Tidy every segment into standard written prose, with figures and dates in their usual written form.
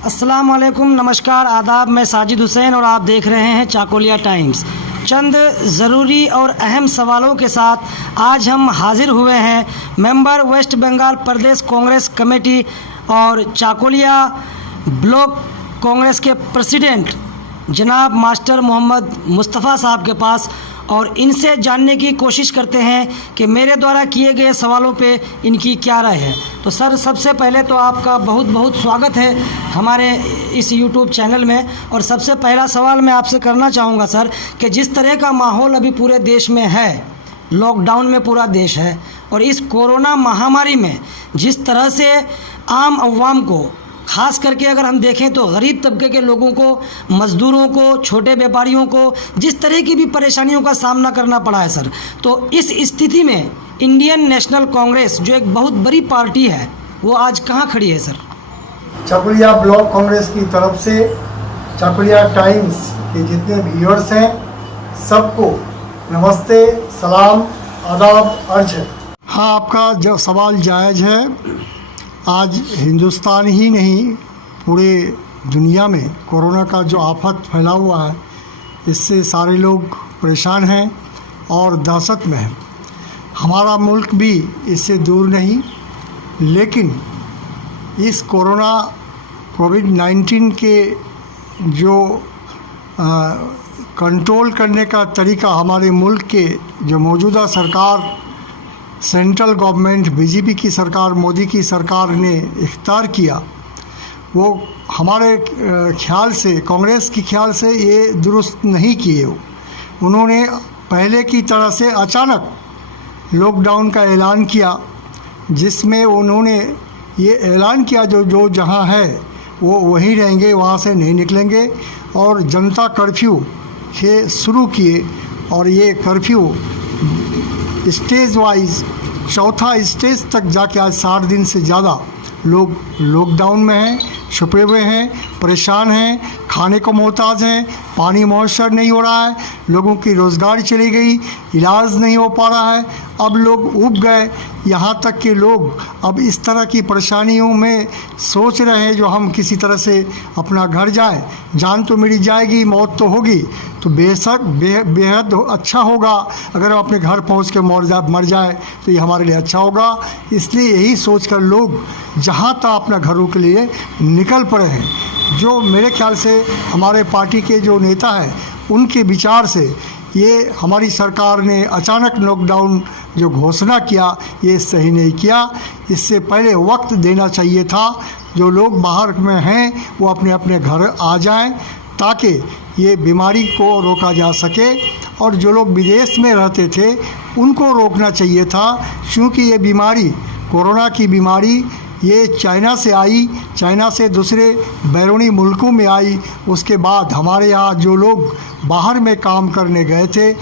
अस्सलाम वालेकुम, नमस्कार, आदाब। मैं साजिद हुसैन और आप देख रहे हैं चाकोलिया टाइम्स। चंद ज़रूरी और अहम सवालों के साथ आज हम हाजिर हुए हैं मेंबर वेस्ट बंगाल प्रदेश कांग्रेस कमेटी और चाकोलिया ब्लॉक कांग्रेस के प्रेसिडेंट जनाब मास्टर मोहम्मद मुस्तफ़ा साहब के पास, और इनसे जानने की कोशिश करते हैं कि मेरे द्वारा किए गए सवालों पे इनकी क्या राय है। तो सर, सबसे पहले तो आपका बहुत बहुत स्वागत है हमारे इस यूट्यूब चैनल में। और सबसे पहला सवाल मैं आपसे करना चाहूँगा सर कि जिस तरह का माहौल अभी पूरे देश में है, लॉकडाउन में पूरा देश है, और इस कोरोना महामारी में जिस तरह से आम अवाम को, ख़ास करके अगर हम देखें तो गरीब तबके के लोगों को, मज़दूरों को, छोटे व्यापारियों को जिस तरह की भी परेशानियों का सामना करना पड़ा है सर, तो इस स्थिति में इंडियन नेशनल कांग्रेस जो एक बहुत बड़ी पार्टी है, वो आज कहाँ खड़ी है सर? चाकोलिया ब्लॉक कांग्रेस की तरफ से चाकोलिया टाइम्स के जितने व्यूअर्स हैं सबको नमस्ते, सलाम, आदाब, अर्ज है। हाँ, आपका जो सवाल जायज़ है। आज हिंदुस्तान ही नहीं, पूरे दुनिया में कोरोना का जो आफत फैला हुआ है, इससे सारे लोग परेशान हैं और दहशत में हैं। हमारा मुल्क भी इससे दूर नहीं, लेकिन इस कोविड-19 के जो कंट्रोल करने का तरीका हमारे मुल्क के जो मौजूदा सरकार, सेंट्रल गवर्नमेंट, बीजेपी की सरकार, मोदी की सरकार ने इख्तियार किया, वो हमारे ख्याल से, कांग्रेस के ख्याल से ये दुरुस्त नहीं किए। उन्होंने पहले की तरह से अचानक लॉकडाउन का ऐलान किया, जिसमें उन्होंने ये ऐलान किया जो जहाँ है वो वहीं रहेंगे, वहाँ से नहीं निकलेंगे, और जनता कर्फ्यू के शुरू किए। और ये कर्फ्यू स्टेज वाइज चौथा स्टेज तक जाके आज 60 दिन से ज़्यादा लोग लॉकडाउन में हैं, छुपे हुए हैं, परेशान हैं, खाने को मोहताज हैं, पानी मौसर नहीं हो रहा है, लोगों की रोज़गार चली गई, इलाज नहीं हो पा रहा है। अब लोग उब गए, यहाँ तक कि लोग अब इस तरह की परेशानियों में सोच रहे हैं जो हम किसी तरह से अपना घर जाए। जान तो मेरी जाएगी, मौत तो होगी, तो बेहद अच्छा होगा अगर हम अपने घर पहुँच के मर जाए, तो ये हमारे लिए अच्छा होगा। इसलिए यही सोचकर लोग जहाँ तक अपना घरों के लिए निकल पड़े हैं। जो मेरे ख्याल से हमारे पार्टी के जो नेता हैं, उनके विचार से ये हमारी सरकार ने अचानक लॉकडाउन जो घोषणा किया, ये सही नहीं किया। इससे पहले वक्त देना चाहिए था। जो लोग बाहर में हैं वो अपने अपने घर आ जाएं, ताकि ये बीमारी को रोका जा सके। और जो लोग विदेश में रहते थे उनको रोकना चाहिए था, क्योंकि ये बीमारी, कोरोना की बीमारी, ये चाइना से आई, चाइना से दूसरे बैरूनी मुल्कों में आई। उसके बाद हमारे यहाँ जो लोग बाहर में काम करने गए थे,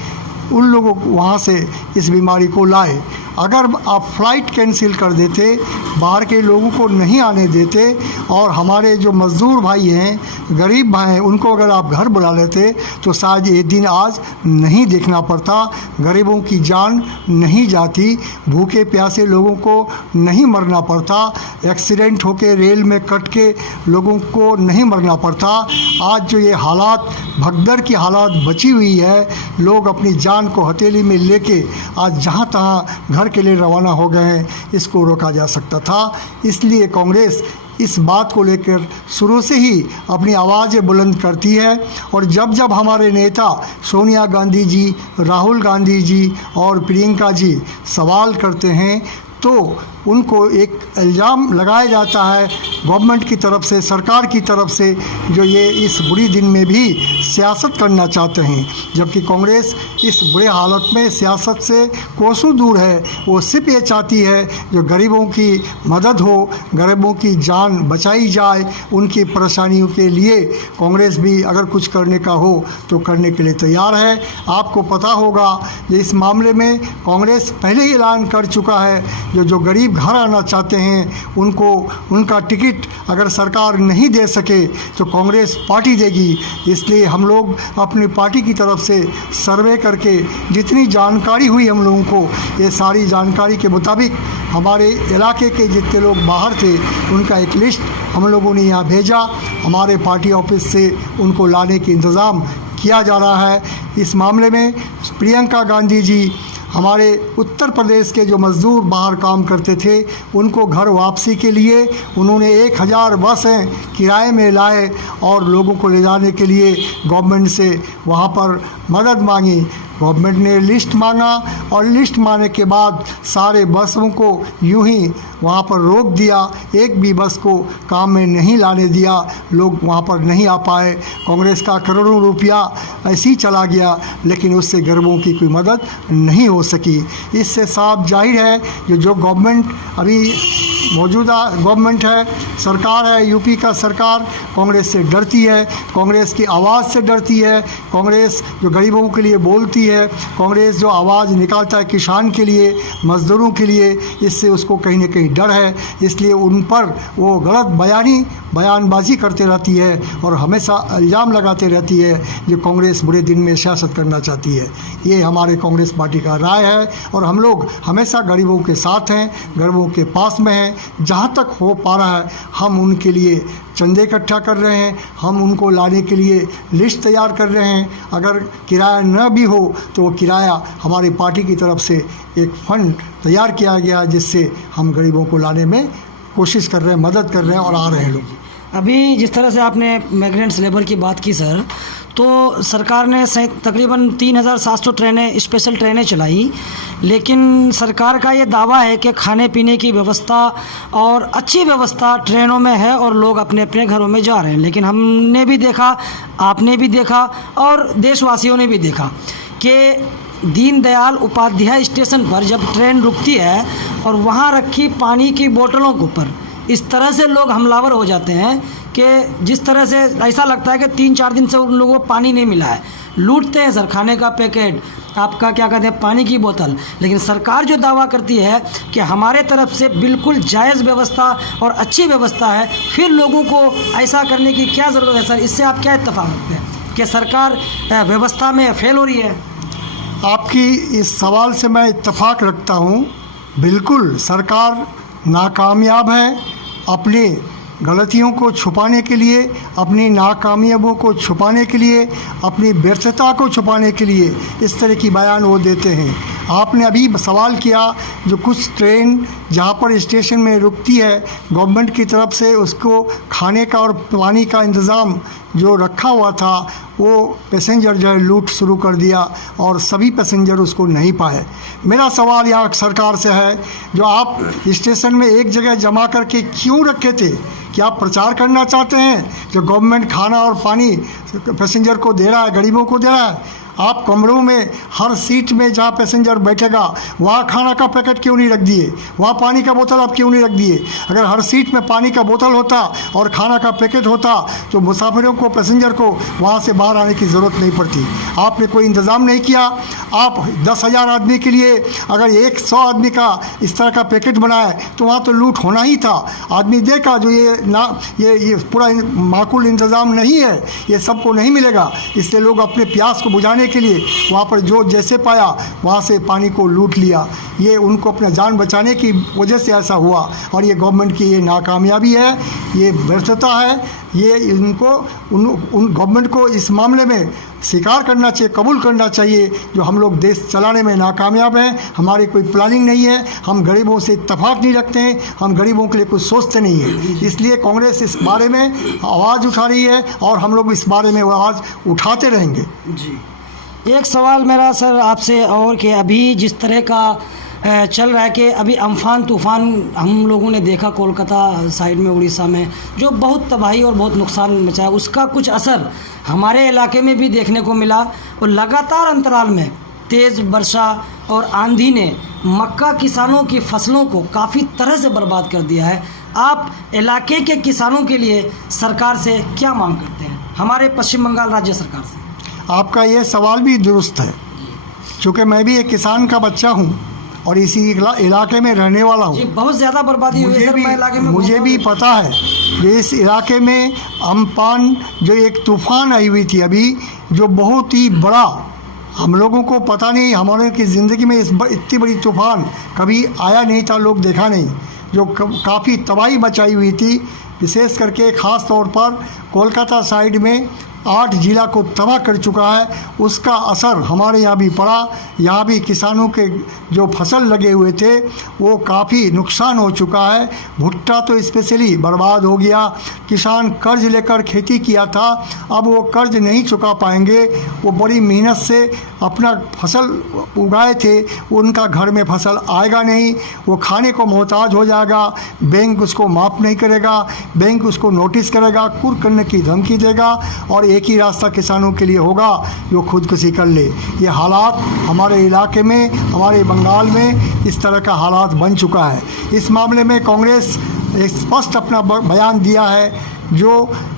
उन लोगों को वहाँ से इस बीमारी को लाए। अगर आप फ़्लाइट कैंसिल कर देते, बाहर के लोगों को नहीं आने देते, और हमारे जो मज़दूर भाई हैं, गरीब भाई हैं, उनको अगर आप घर बुला लेते, तो शायद ये दिन आज नहीं देखना पड़ता, गरीबों की जान नहीं जाती, भूखे प्यासे लोगों को नहीं मरना पड़ता, एक्सीडेंट होके रेल में कट के लोगों को नहीं मरना पड़ता। आज जो ये हालात, भगदड़ की हालात बची हुई है, लोग अपनी जान को हथेली में लेके आज जहाँ तहाँ घर के लिए रवाना हो गए हैं, इसको रोका जा सकता था। इसलिए कांग्रेस इस बात को लेकर शुरू से ही अपनी आवाज़ें बुलंद करती है। और जब जब हमारे नेता सोनिया गांधी जी, राहुल गांधी जी और प्रियंका जी सवाल करते हैं, तो उनको एक इल्ज़ाम लगाया जाता है गवर्नमेंट की तरफ से, सरकार की तरफ से, जो ये इस बुरी दिन में भी सियासत करना चाहते हैं। जबकि कांग्रेस इस बुरे हालत में सियासत से कोसों दूर है। वो सिर्फ ये चाहती है जो गरीबों की मदद हो, गरीबों की जान बचाई जाए। उनकी परेशानियों के लिए कांग्रेस भी अगर कुछ करने का हो तो करने के लिए तैयार है। आपको पता होगा कि इस मामले में कांग्रेस पहले ही ऐलान कर चुका है, जो गरीब गरीब घर आना चाहते हैं उनको उनका टिकट अगर सरकार नहीं दे सके तो कांग्रेस पार्टी देगी। इसलिए हम लोग अपनी पार्टी की तरफ से सर्वे करके जितनी जानकारी हुई हम लोगों को, ये सारी जानकारी के मुताबिक हमारे इलाके के जितने लोग बाहर थे उनका एक लिस्ट हम लोगों ने यहाँ भेजा। हमारे पार्टी ऑफिस से उनको लाने के इंतज़ाम किया जा रहा है। इस मामले में प्रियंका गांधी जी हमारे उत्तर प्रदेश के जो मज़दूर बाहर काम करते थे उनको घर वापसी के लिए उन्होंने 1000 बसें किराए में लाए और लोगों को ले जाने के लिए गवर्नमेंट से वहाँ पर मदद मांगी। गवर्नमेंट ने लिस्ट मांगा और लिस्ट मांगने के बाद सारे बसों को यूं ही वहाँ पर रोक दिया, एक भी बस को काम में नहीं लाने दिया, लोग वहाँ पर नहीं आ पाए। कांग्रेस का करोड़ों रुपया ऐसे ही चला गया, लेकिन उससे गरीबों की कोई मदद नहीं हो सकी। इससे साफ जाहिर है कि जो गवर्नमेंट अभी मौजूदा गवर्नमेंट है, सरकार है, यूपी का सरकार कांग्रेस से डरती है, कांग्रेस की आवाज़ से डरती है। कांग्रेस जो गरीबों के लिए बोलती है, कांग्रेस जो आवाज़ निकालता है किसान के लिए, मज़दूरों के लिए, इससे उसको कहीं ना कहीं डर है। इसलिए उन पर वो गलत बयानबाजी करते रहती है और हमेशा इल्ज़ाम लगाते रहती है जो कांग्रेस बुरे दिन में सियासत करना चाहती है। ये हमारे कांग्रेस पार्टी का राय है और हम लोग हमेशा गरीबों के साथ हैं, गरीबों के पास में हैं। जहाँ तक हो पा रहा है हम उनके लिए चंदे इकट्ठा कर रहे हैं, हम उनको लाने के लिए लिस्ट तैयार कर रहे हैं। अगर किराया न भी हो तो वो किराया हमारी पार्टी की तरफ से एक फ़ंड तैयार किया गया जिससे हम गरीबों को लाने में कोशिश कर रहे हैं, मदद कर रहे हैं और आ रहे हैं लोग। अभी जिस तरह से आपने माइग्रेंट्स लेबर की बात की सर, तो सरकार ने तकरीबन 3700 ट्रेनें, स्पेशल ट्रेनें चलाई, लेकिन सरकार का ये दावा है कि खाने पीने की व्यवस्था और अच्छी व्यवस्था ट्रेनों में है और लोग अपने अपने घरों में जा रहे हैं। लेकिन हमने भी देखा, आपने भी देखा और देशवासियों ने भी देखा कि दीनदयाल उपाध्याय स्टेशन पर जब ट्रेन रुकती है और वहाँ रखी पानी की बोतलों के ऊपर इस तरह से लोग हमलावर हो जाते हैं कि जिस तरह से ऐसा लगता है कि 3-4 दिन से उन लोगों को पानी नहीं मिला है। लूटते हैं सर, खाने का पैकेट, आपका क्या कहते हैं, पानी की बोतल। लेकिन सरकार जो दावा करती है कि हमारे तरफ से बिल्कुल जायज़ व्यवस्था और अच्छी व्यवस्था है, फिर लोगों को ऐसा करने की क्या ज़रूरत है सर? इससे आप क्या इत्तेफाक रखते हैं कि सरकार व्यवस्था में फेल हो रही है? आपकी इस सवाल से मैं इत्तेफाक रखता हूँ। बिल्कुल सरकार नाकामयाब है अपनी गलतियों को छुपाने के लिए, अपनी नाकामयाबियों को छुपाने के लिए, अपनी व्यर्थता को छुपाने के लिए इस तरह की बयान वो देते हैं। आपने अभी सवाल किया जो कुछ ट्रेन जहाँ पर स्टेशन में रुकती है गवर्नमेंट की तरफ से उसको खाने का और पानी का इंतज़ाम जो रखा हुआ था वो पैसेंजर जो है लूट शुरू कर दिया और सभी पैसेंजर उसको नहीं पाए। मेरा सवाल यहाँ सरकार से है, जो आप स्टेशन में एक जगह जमा करके क्यों रखे थे? क्या आप प्रचार करना चाहते हैं जो गवर्नमेंट खाना और पानी पैसेंजर को दे रहा है, गरीबों को दे रहा है? आप कमरों में हर सीट में जहाँ पैसेंजर बैठेगा वहाँ खाना का पैकेट क्यों नहीं रख दिए? वहाँ पानी का बोतल आप क्यों नहीं रख दिए? अगर हर सीट में पानी का बोतल होता और खाना का पैकेट होता तो मुसाफिरों को, पैसेंजर को वहाँ से बाहर आने की ज़रूरत नहीं पड़ती। आपने कोई इंतज़ाम नहीं किया। आप 10,000 आदमी के लिए अगर 100 आदमी का इस तरह का पैकेट बनाए तो वहाँ तो लूट होना ही था। आदमी देखा जो ये पूरा माकूल इंतज़ाम नहीं है, ये सबको नहीं मिलेगा। इसलिए लोग अपने प्यास को बुझाने के लिए वहाँ पर जो जैसे पाया वहाँ से पानी को लूट लिया। ये उनको अपना जान बचाने की वजह से ऐसा हुआ और ये गवर्नमेंट की ये नाकामयाबी है, ये व्यर्थता है। ये इनको उन गवर्नमेंट को इस मामले में स्वीकार करना चाहिए, कबूल करना चाहिए जो हम लोग देश चलाने में नाकामयाब हैं। हमारी कोई प्लानिंग नहीं है, हम गरीबों से इत्तेफाक नहीं रखते हैं, हम गरीबों के लिए कुछ सोचते नहीं हैं। इसलिए कांग्रेस इस बारे में आवाज़ उठा रही है और हम लोग इस बारे में आवाज़ उठाते रहेंगे। जी, एक सवाल मेरा सर आपसे और कि अभी जिस तरह का चल रहा है कि अभी अम्फान तूफ़ान हम लोगों ने देखा कोलकाता साइड में, उड़ीसा में, जो बहुत तबाही और बहुत नुकसान मचाया, उसका कुछ असर हमारे इलाके में भी देखने को मिला। और लगातार अंतराल में तेज़ वर्षा और आंधी ने मक्का किसानों की फसलों को काफ़ी तरह से बर्बाद कर दिया है। आप इलाके के किसानों के लिए सरकार से क्या मांग करते हैं, हमारे पश्चिम बंगाल राज्य सरकार से? आपका ये सवाल भी दुरुस्त है, क्योंकि मैं भी एक किसान का बच्चा हूँ और इसी इलाके में रहने वाला हूँ। जी, बहुत ज़्यादा बर्बादी हुई है सर, मैं इलाके में मुझे भी पता है कि इस इलाके में अम्फान जो एक तूफ़ान आई हुई थी अभी, जो बहुत ही बड़ा, हम लोगों को पता नहीं, हमारे की ज़िंदगी में इतनी बड़ी तूफ़ान कभी आया नहीं था, लोग देखा नहीं, जो काफ़ी तबाही मचाई हुई थी। विशेष करके ख़ास तौर पर कोलकाता साइड में 8 जिला को तबाह कर चुका है। उसका असर हमारे यहाँ भी पड़ा। यहाँ भी किसानों के जो फसल लगे हुए थे वो काफ़ी नुकसान हो चुका है। भुट्टा तो स्पेशली बर्बाद हो गया। किसान कर्ज लेकर खेती किया था, अब वो कर्ज नहीं चुका पाएंगे। वो बड़ी मेहनत से अपना फसल उगाए थे, उनका घर में फसल आएगा नहीं, वो खाने को मोहताज हो जाएगा। बैंक उसको माफ़ नहीं करेगा, बैंक उसको नोटिस करेगा, कुर्क करने की धमकी देगा और एक ही रास्ता किसानों के लिए होगा, जो खुदकुशी कर ले। ये हालात हमारे इलाके में, हमारे बंगाल में इस तरह का हालात बन चुका है। इस मामले में कांग्रेस स्पष्ट अपना बयान दिया है। जो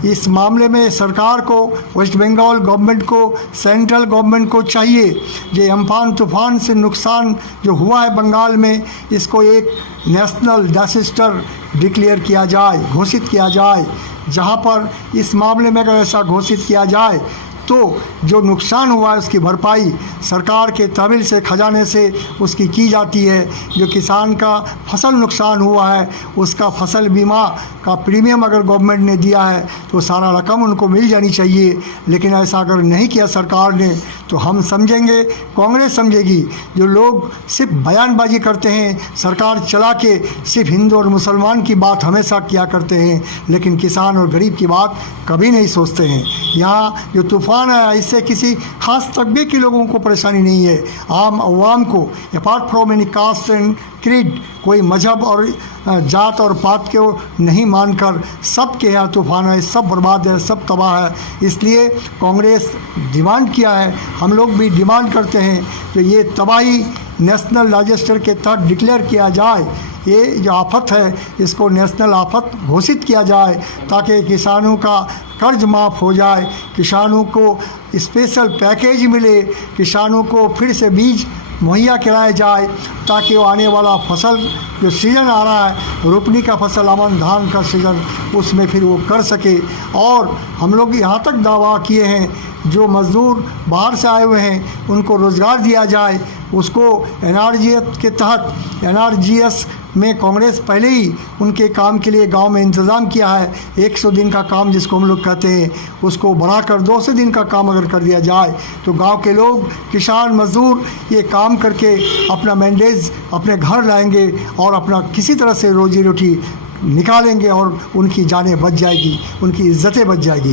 इस मामले में सरकार को, वेस्ट बंगाल गवर्नमेंट को, सेंट्रल गवर्नमेंट को चाहिए जो अम्फान तूफ़ान से नुकसान जो हुआ है बंगाल में, इसको एक नेशनल डिजास्टर डिक्लेयर किया जाए, घोषित किया जाए। जहां पर इस मामले में अगर ऐसा घोषित किया जाए तो जो नुकसान हुआ है उसकी भरपाई सरकार के तहवील से, खजाने से उसकी की जाती है। जो किसान का फसल नुकसान हुआ है उसका फसल बीमा का प्रीमियम अगर गवर्नमेंट ने दिया है तो सारा रकम उनको मिल जानी चाहिए। लेकिन ऐसा अगर नहीं किया सरकार ने तो हम समझेंगे, कांग्रेस समझेगी, जो लोग सिर्फ बयानबाजी करते हैं, सरकार चला के सिर्फ हिंदू और मुसलमान की बात हमेशा किया करते हैं, लेकिन किसान और गरीब की बात कभी नहीं सोचते हैं। यहाँ जो तूफ़ान है इससे किसी खास तबके के लोगों को परेशानी नहीं है, आम अवाम को, apart from any caste and creed, कोई मजहब और जात और पात को नहीं मानकर सबके यहाँ तूफ़ान है, सब बर्बाद है, सब तबाह है। इसलिए कांग्रेस डिमांड किया है, हम लोग भी डिमांड करते हैं कि ये तबाही नेशनल डिजास्टर के तहत डिक्लेयर किया जाए। ये जो आफत है इसको नेशनल आफत घोषित किया जाए ताकि किसानों का कर्ज माफ़ हो जाए, किसानों को स्पेशल पैकेज मिले, किसानों को फिर से बीज मुहैया कराया जाए ताकि वो आने वाला फसल जो सीज़न आ रहा है, रोपनी का फसल, अमन धान का सीज़न, उसमें फिर वो कर सके। और हम लोग यहाँ तक दावा किए हैं जो मज़दूर बाहर से आए हुए हैं उनको रोज़गार दिया जाए, उसको एनआरजीएस के तहत, एनआरजीएस में कांग्रेस पहले ही उनके काम के लिए गांव में इंतज़ाम किया है। 100 दिन का काम जिसको हम लोग कहते हैं उसको बढ़ाकर 200 दिन का काम अगर कर दिया जाए तो गांव के लोग, किसान, मज़दूर ये काम करके अपना मैंडेज अपने घर लाएंगे और अपना किसी तरह से रोजी रोटी निकालेंगे और उनकी जानें बच जाएगी, उनकी इज्जतें बच जाएगी।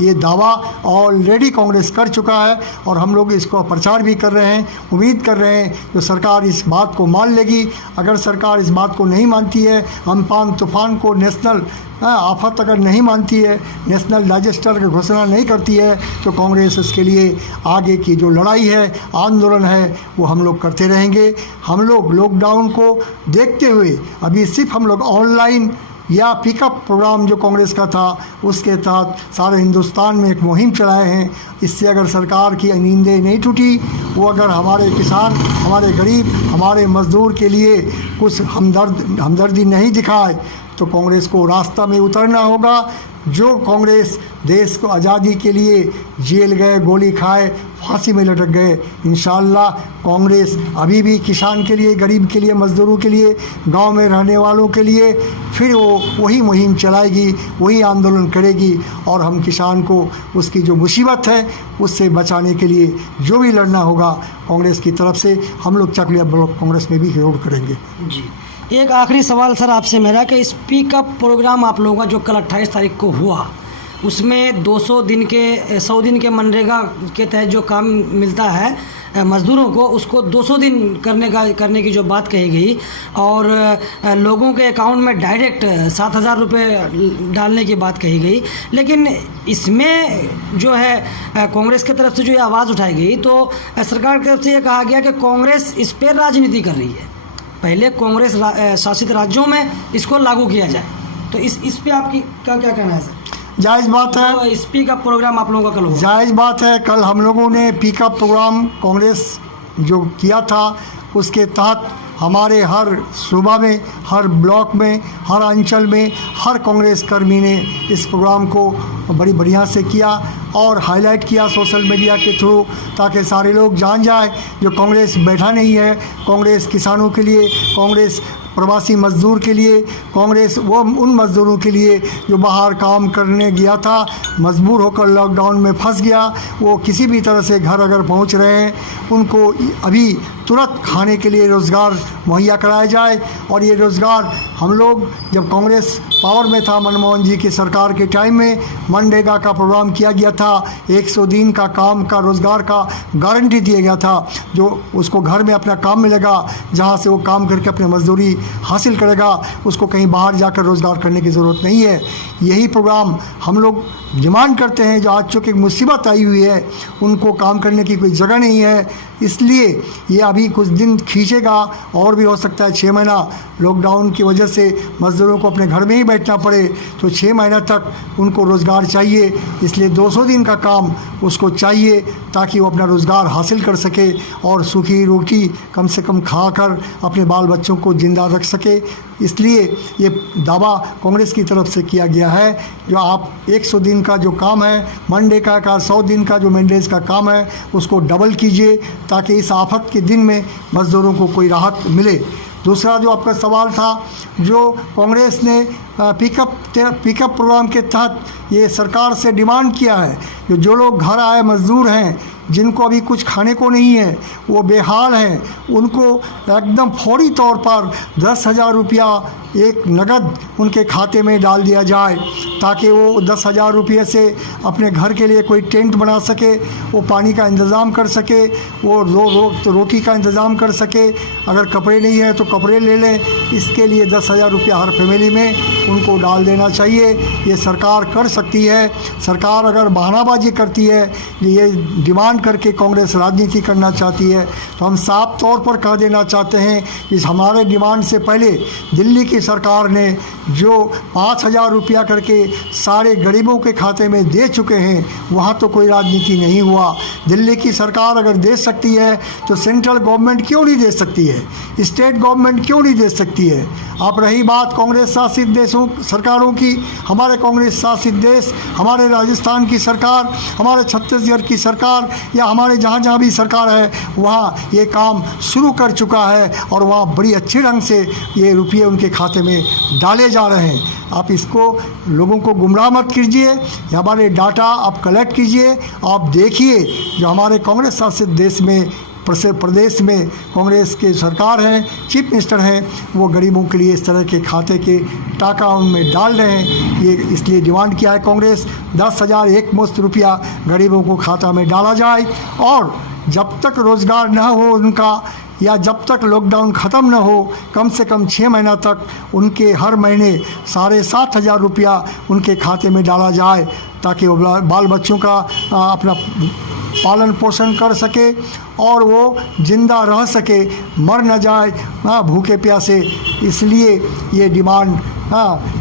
ये दावा ऑलरेडी कांग्रेस कर चुका है और हम लोग इसको प्रचार भी कर रहे हैं। उम्मीद कर रहे हैं कि सरकार इस बात को मान लेगी। अगर सरकार इस बात को नहीं मानती है, अम्फान तूफ़ान को नेशनल आफत अगर नहीं मानती है, नेशनल डिजास्टर की घोषणा नहीं करती है, तो कांग्रेस इसके लिए आगे की जो लड़ाई है, आंदोलन है, वो हम लोग करते रहेंगे। हम लोग लॉकडाउन को देखते हुए अभी सिर्फ हम लोग ऑनलाइन या पिकअप प्रोग्राम जो कांग्रेस का था उसके तहत सारे हिंदुस्तान में एक मुहिम चलाए हैं। इससे अगर सरकार की नींदें नहीं टूटी, वो अगर हमारे किसान, हमारे गरीब, हमारे मज़दूर के लिए कुछ हमदर्दी नहीं दिखाए तो कांग्रेस को रास्ता में उतरना होगा। जो कांग्रेस देश को आज़ादी के लिए जेल गए, गोली खाए, फांसी में लटक गए, इंशाअल्लाह कांग्रेस अभी भी किसान के लिए, गरीब के लिए, मज़दूरों के लिए, गांव में रहने वालों के लिए फिर वो वही मुहिम चलाएगी, वही आंदोलन करेगी और हम किसान को उसकी जो मुसीबत है उससे बचाने के लिए जो भी लड़ना होगा कांग्रेस की तरफ से हम लोग चाकुलिया ब्लॉक कांग्रेस में भी विरोध करेंगे। जी, एक आखिरी सवाल सर आपसे मेरा कि स्पीकअप प्रोग्राम आप लोगों का जो कल 28 तारीख को हुआ उसमें 100 दिन के मनरेगा के तहत जो काम मिलता है मज़दूरों को, उसको 200 दिन करने की जो बात कही गई और लोगों के अकाउंट में डायरेक्ट 7,000 रुपये डालने की बात कही गई। लेकिन इसमें जो है कांग्रेस की तरफ से जो ये आवाज़ उठाई गई तो सरकार की तरफ से ये कहा गया कि कांग्रेस इस पर राजनीति कर रही है, पहले कांग्रेस शासित राज्यों में इसको लागू किया जाए। तो इस पे आपकी क्या कहना है सर? जायज़ बात है। तो स्पीकअप प्रोग्राम आप लोगों का कल हुआ, जायज़ बात है। कल हम लोगों ने पिकअप प्रोग्राम कांग्रेस जो किया था उसके तहत हमारे हर सूबा में, हर ब्लॉक में, हर अंचल में हर कांग्रेस कर्मी ने इस प्रोग्राम को बड़ी बढ़िया से किया और हाईलाइट किया सोशल मीडिया के थ्रू, ताकि सारे लोग जान जाए जो कांग्रेस बैठा नहीं है। कांग्रेस किसानों के लिए, कांग्रेस प्रवासी मजदूर के लिए, कांग्रेस वो उन मज़दूरों के लिए जो बाहर काम करने गया था, मजबूर होकर लॉकडाउन में फंस गया, वो किसी भी तरह से घर अगर पहुंच रहे हैं, उनको अभी तुरंत खाने के लिए रोज़गार मुहैया कराया जाए। और ये रोज़गार हम लोग जब कांग्रेस पावर में था, मनमोहन जी की सरकार के टाइम में मनरेगा का प्रोग्राम किया गया था। 100 दिन का काम का रोज़गार का गारंटी दिया गया था, जो उसको घर में अपना काम मिलेगा, जहाँ से वो काम करके अपने मजदूरी हासिल करेगा, उसको कहीं बाहर जाकर रोज़गार करने की ज़रूरत नहीं है। यही प्रोग्राम हम लोग डिमांड करते हैं। जो आज चूँकि मुसीबत आई हुई है, उनको काम करने की कोई जगह नहीं है, इसलिए ये अभी कुछ दिन खींचेगा और भी हो सकता है 6 महीना लॉकडाउन की वजह से मज़दूरों को अपने घर में ही बैठना पड़े, तो 6 महीना तक उनको रोज़गार चाहिए। इसलिए 200 दिन का काम उसको चाहिए ताकि वो अपना रोज़गार हासिल कर सके और सूखी रोटी कम से कम खाकर अपने बाल बच्चों को ज़िंदा रख सके। इसलिए ये दावा कांग्रेस की तरफ से किया गया है, जो आप 100 दिन का जो काम है मनरेगा का, 100 दिन का जो मैंडेज का काम है, उसको डबल कीजिए ताकि इस आफत के दिन में मज़दूरों को कोई राहत मिले। दूसरा जो आपका सवाल था, जो कांग्रेस ने पिकअप प्रोग्राम के तहत ये सरकार से डिमांड किया है, जो लोग घर आए मज़दूर हैं, जिनको अभी कुछ खाने को नहीं है, वो बेहाल हैं, उनको एकदम फौरी तौर पर 10,000 रुपया एक नगद उनके खाते में डाल दिया जाए, ताकि वो 10,000 रुपये से अपने घर के लिए कोई टेंट बना सके, वो पानी का इंतज़ाम कर सके, वो रोटी का इंतज़ाम कर सके, अगर कपड़े नहीं है तो कपड़े ले लें। इसके लिए 10,000 रुपया हर फैमिली में उनको डाल देना चाहिए। ये सरकार कर सकती है। सरकार अगर बहानाबाजी करती है, ये डिमांड करके कांग्रेस राजनीति करना चाहती है, तो हम साफ तौर पर कह देना चाहते हैं कि हमारे डिमांड से पहले दिल्ली की सरकार ने जो 5,000 रुपया करके सारे गरीबों के खाते में दे चुके हैं, वहाँ तो कोई राजनीति नहीं हुआ। दिल्ली की सरकार अगर दे सकती है तो सेंट्रल गवर्नमेंट क्यों नहीं दे सकती है, स्टेट गवर्नमेंट क्यों नहीं दे सकती है। अब रही बात कांग्रेस शासित देशों सरकारों की, हमारे कांग्रेस शासित देश, हमारे राजस्थान की सरकार, हमारे छत्तीसगढ़ की सरकार, या हमारे जहाँ जहाँ भी सरकार है वहाँ ये काम शुरू कर चुका है और वहाँ बड़ी अच्छे ढंग से ये रुपये उनके खाते में डाले जा रहे हैं। आप इसको लोगों को गुमराह मत कीजिए, हमारे डाटा आप कलेक्ट कीजिए, आप देखिए जो हमारे कांग्रेस शासित देश में प्रदेश में कांग्रेस के सरकार हैं, चीफ मिनिस्टर हैं, वो गरीबों के लिए इस तरह के खाते के टाका उनमें डाल रहे हैं। ये इसलिए डिमांड किया है कांग्रेस 10,000 एक मुश्त रुपया गरीबों को खाता में डाला जाए, और जब तक रोज़गार न हो उनका, या जब तक लॉकडाउन ख़त्म न हो, कम से कम 6 महीना तक उनके हर महीने 7,500 रुपया उनके खाते में डाला जाए, ताकि वो बाल बच्चों का अपना पालन पोषण कर सके और वो ज़िंदा रह सके, मर न जाए भूखे प्यासे। इसलिए ये डिमांड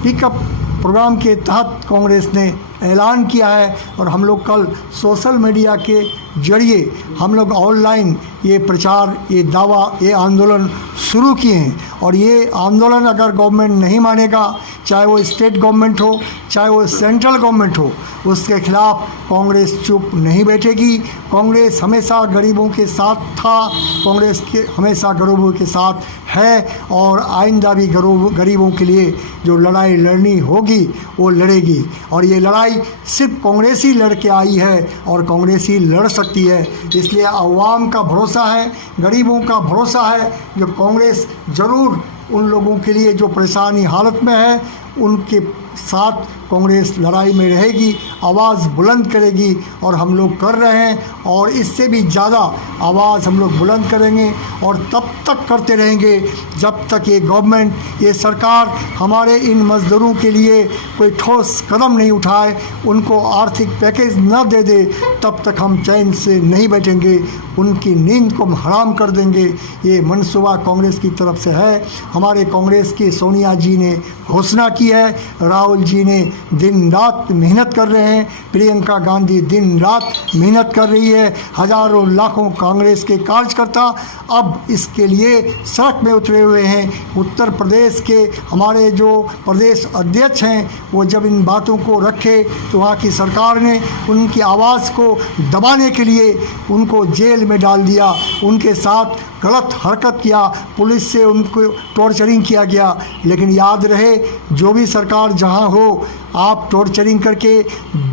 पिकअप प्रोग्राम के तहत कांग्रेस ने ऐलान किया है, और हम लोग कल सोशल मीडिया के जरिए हम लोग ऑनलाइन ये प्रचार, ये दावा, ये आंदोलन शुरू किए हैं। और ये आंदोलन अगर गवर्नमेंट नहीं मानेगा, चाहे वो स्टेट गवर्नमेंट हो, चाहे वो सेंट्रल गवर्नमेंट हो, उसके खिलाफ कांग्रेस चुप नहीं बैठेगी। कांग्रेस हमेशा गरीबों के साथ था, कांग्रेस के हमेशा गरीबों के साथ है, और आइंदा भी गरीबों के लिए जो लड़ाई लड़नी होगी वो लड़ेगी। और ये लड़ाई सिर्फ कांग्रेस ही लड़ के आई है और कांग्रेस ही लड़ सकती है। इसलिए आवाम का भरोसा है, गरीबों का भरोसा है, जो कांग्रेस ज़रूर उन लोगों के लिए जो परेशानी हालत में है उनके साथ कांग्रेस लड़ाई में रहेगी, आवाज़ बुलंद करेगी, और हम लोग कर रहे हैं, और इससे भी ज़्यादा आवाज़ हम लोग बुलंद करेंगे, और तब तक करते रहेंगे जब तक ये गवर्नमेंट, ये सरकार हमारे इन मज़दूरों के लिए कोई ठोस कदम नहीं उठाए, उनको आर्थिक पैकेज न दे दे, तब तक हम चैन से नहीं बैठेंगे, उनकी नींद को हम हराम कर देंगे। ये मनसूबा कांग्रेस की तरफ से है। हमारे कांग्रेस की सोनिया जी ने घोषणा की है, राहुल राहुल जी ने दिन रात मेहनत कर रहे हैं, प्रियंका गांधी दिन रात मेहनत कर रही है, हजारों लाखों कांग्रेस के कार्यकर्ता अब इसके लिए सड़क में उतरे हुए हैं। उत्तर प्रदेश के हमारे जो प्रदेश अध्यक्ष हैं वो जब इन बातों को रखे तो वहाँ की सरकार ने उनकी आवाज़ को दबाने के लिए उनको जेल में डाल दिया, उनके साथ गलत हरकत किया, पुलिस से उनको टॉर्चरिंग किया गया। लेकिन याद रहे, जो भी सरकार जहाँ हो, आप टॉर्चरिंग करके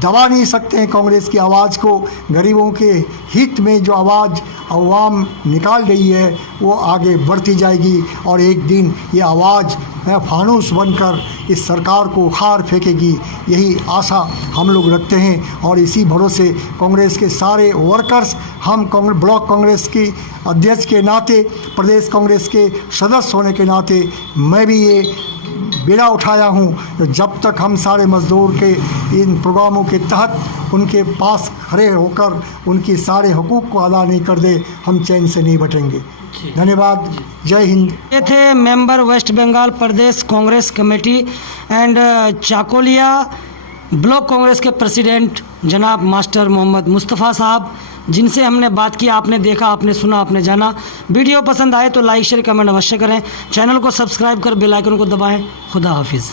दबा नहीं सकते हैं कांग्रेस की आवाज़ को। गरीबों के हित में जो आवाज़ अवाम निकाल रही है वो आगे बढ़ती जाएगी और एक दिन ये आवाज़ फानूस बनकर इस सरकार को उखाड़ फेंकेगी, यही आशा हम लोग रखते हैं। और इसी भरोसे कांग्रेस के सारे वर्कर्स, हम ब्लॉक कांग्रेस की अध्यक्ष के नाते, प्रदेश कांग्रेस के सदस्य होने के नाते मैं भी ये बेड़ा उठाया हूँ। जब तक हम सारे मजदूर के इन प्रोग्रामों के तहत उनके पास खड़े होकर उनकी सारे हुकूक को अदा नहीं कर दे, हम चैन से नहीं बटेंगे। धन्यवाद। जय हिंद। ये थे मेंबर वेस्ट बंगाल प्रदेश Congress committee and Chakulia block Congress के प्रेसिडेंट जनाब मास्टर मोहम्मद मुस्तफ़ा साहब, जिनसे हमने बात की। आपने देखा, आपने सुना, आपने जाना। वीडियो पसंद आए तो लाइक शेयर कमेंट अवश्य करें। चैनल को सब्सक्राइब कर बेल आइकन को दबाएं। खुदा हाफिज़।